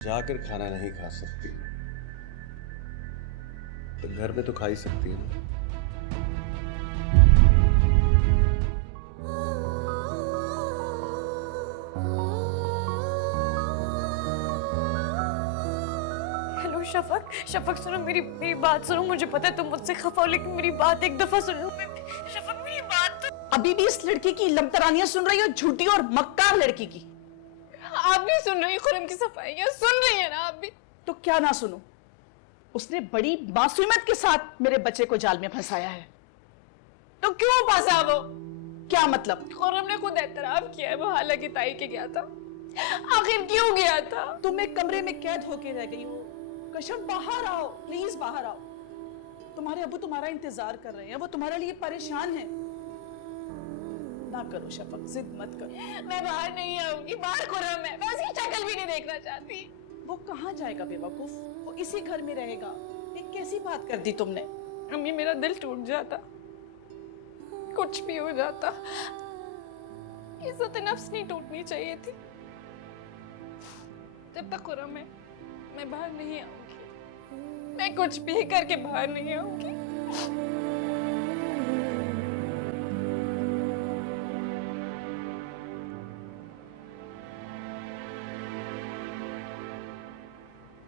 जाकर खाना नहीं खा सकती तो घर में तो खा ही सकती है ना। हेलो शफक, शफक सुनो, मेरी बात सुनो। मुझे पता है तुम मुझसे खफा हो, लेकिन मेरी बात एक दफा सुन लो। शफक मेरी बात तो। अभी भी इस लड़की की लमतरानियां सुन रही हो, झूठी और मक्कार लड़की की। आप नहीं सुन रही खुरम की सफाइयां, सुन रही है ना आप भी? तो क्या ना सुनो, उसने बड़ी मासूमियत के साथ मेरे बच्चे को जाल में फंसाया है। तो क्यों फंसा वो? क्या मतलब? खुरम ने खुद एतराफ किया है वो हालांकि ताई के गया था। आखिर क्यों गया था? तुम एक कमरे में कैद होके रह गई हो। कशम बाहर आओ, प्लीज बाहर आओ। तुम्हारे अब्बू तुम्हारा इंतजार कर रहे हैं, वो तुम्हारे लिए परेशान है। ना करो शफक, जिद मत करो। मैं बाहर नहीं आऊंगी, बाहर खुरम है, मैं उसकी शक्ल भी नहीं देखना चाहती। वो कहाँ जाएगा बेवकूफ, वो इसी घर में रहेगा। ये कैसी बात कर दी तुमने? अम्मी मेरा दिल टूट जाता, कुछ भी हो जाता, इज्जत नफ्स नहीं टूटनी चाहिए थी। जब तक खुरम है मैं बाहर नहीं आऊंगी, मैं कुछ भी करके बाहर नहीं आऊंगी।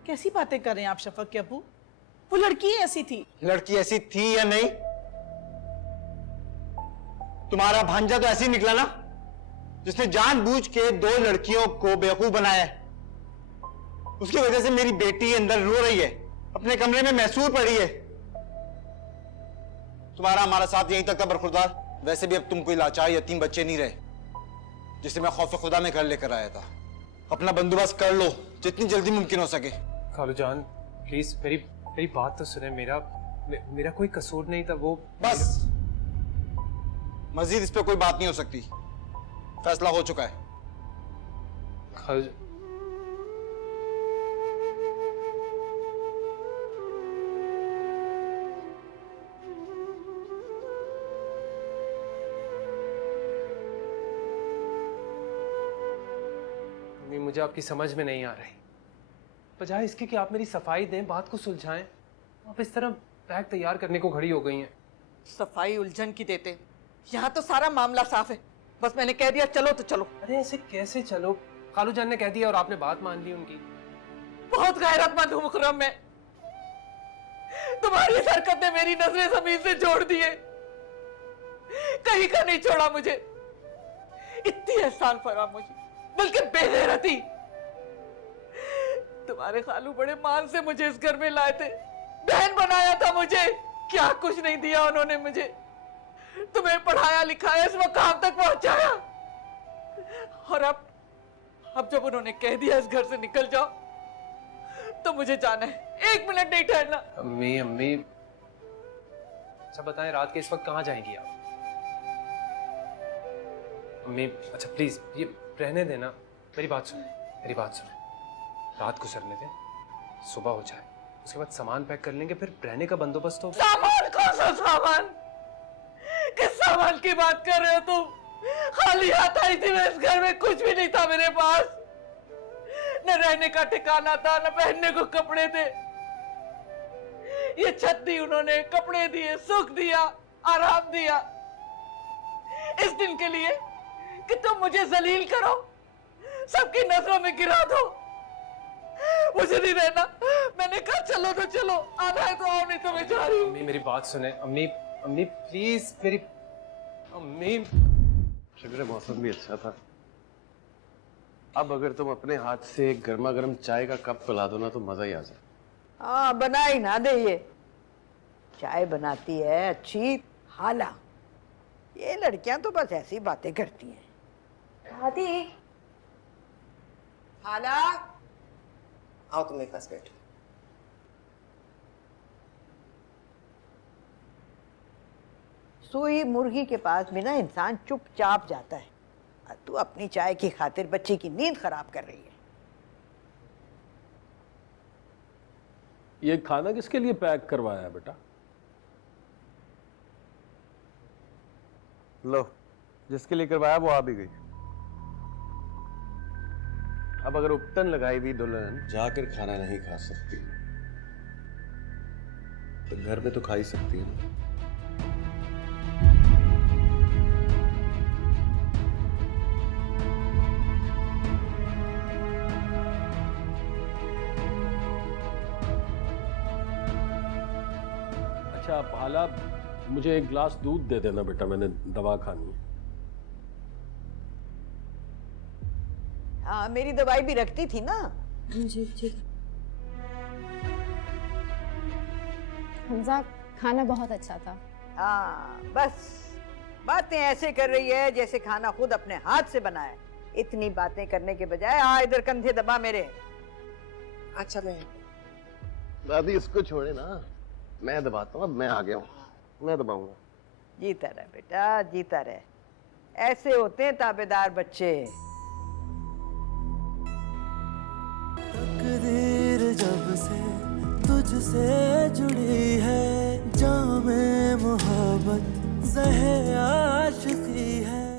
कैसी बातें कर रहे हैं आप शफक के अब्बू? वो लड़की ऐसी थी। लड़की ऐसी थी या नहीं? तुम्हारा भांजा तो ऐसे ही निकला ना, जिसने जानबूझ के दो लड़कियों को बेवकूफ बनाया है। उसकी वजह से मेरी बेटी अंदर रो रही है, अपने कमरे में महसूर पड़ी है। तुम्हारा हमारा साथ यहीं तक था बरखुरदार। वैसे भी अब तुम कोई लाचार यतीम बच्चे नहीं रहे, जिसे मैं खौफ खुदा में घर लेकर आया था। अपना बंदोबस्त कर लो जितनी जल्दी मुमकिन हो सके। खालू जान प्लीज मेरी बात तो सुने। मेरा कोई कसूर नहीं था। वो बस, मजीद इस पे कोई बात नहीं हो सकती, फैसला हो चुका है। खालू मुझे आपकी समझ में नहीं आ रही। बजाय इसके कि आप मेरी सफाई दें, बात को सुलझाएं, आप इस तरह बैग तैयार करने को खड़ी हो गई हैं। सफाई उलझन की देते, यहाँ तो सारा मामला साफ है। बस मैंने कह दिया चलो तो चलो। अरे ऐसे कैसे चलो? खालू जान ने कह दिया और आपने बात मान ली उनकी। बहुत गैरतमंद हूँ मुकर्रम मैं। तुम्हारी इस हरकत ने मेरी नजरें जमीन से जोड़ दिए, कहीं का नहीं छोड़ा मुझे। इतनी एहसान फरामोशी, बल्कि बेगैरती। तुम्हारे खालू बड़े मान से मुझे इस घर में लाए थे, बहन बनाया था मुझे। क्या कुछ नहीं दिया उन्होंने मुझे। तुम्हें पढ़ाया लिखाया, इस मकाम तक पहुंचाया, और अब जब उन्होंने कह दिया इस घर से निकल जाओ, तो मुझे जाना है, एक मिनट नहीं ठहरना। अम्मी अच्छा बताएं, रात के इस वक्त कहाँ जाएंगी आप? अम्मी अच्छा प्लीज ये रहने देना। मेरी बात सुने। रात को सरने दें, सुबह हो जाए, उसके बाद सामान पैक कर लेंगे, फिर रहने का बंदोबस्त होगा। सामान? कौन सा सामान? किस सामान की बात कर रहे हो तुम? खाली हाथ आई थी मैं इस घर में, कुछ भी नहीं था मेरे पास। न रहने का ठिकाना था, न पहनने को कपड़े थे। ये छत दी उन्होंने, कपड़े दिए, सुख दिया, आराम दिया, इस दिन के लिए कि तुम मुझे जलील करो, सबकी नजरों में गिरा दो। मुझे नहीं रहना। मैंने कहा चलो तो चलो, आना है तो आओ, नहीं तो मैं जा रही हूँ। अम्मी मेरी बात सुने। अम्मी प्लीज मेरी अम्मी। शुक्र मौसम भी अच्छा था। अब अगर तुम अपने हाथ से एक गर्मा गर्म चाय का कप पिला दो ना तो मजा ही आ जाए। हाँ, बना ही ना दे। ये चाय बनाती है अच्छी हाला। ये लड़कियां तो बस ऐसी बातें करती हैं। दादी हाला, आओ तुम मेरे पास बैठो। सोई मुर्गी के पास भी ना इंसान चुपचाप जाता है। तू अपनी चाय की खातिर बच्ची की नींद खराब कर रही है। ये खाना किसके लिए पैक करवाया है बेटा? लो, जिसके लिए करवाया वो आ भी गई। अब अगर उपटन लगाई हुई दुल्हन जाकर खाना नहीं खा सकती तो घर में तो खा ही सकती है ना। अच्छा आप हाला, मुझे एक गिलास दूध दे देना बेटा, मैंने दवा खानी है। हाँ, मेरी दवाई भी रखती थी ना। जी जी। हमजा, खाना बहुत अच्छा था। हाँ, बस बातें ऐसे कर रही है जैसे खाना खुद अपने हाथ से बनाए। इतनी बातें करने के बजाय आ इधर कंधे दबा मेरे। अच्छा मैं दादी इसको छोड़े ना, मैं दबाता हूँ। अब मैं आ गया हूँ, मैं दबाऊंगा। जीता रहे बेटा, जीता रहे। ऐसे होते हैं ताबेदार बच्चे। तकदीर जब से तुझसे जुड़ी है, जामे मोहब्बत ज़हे आशिकी है।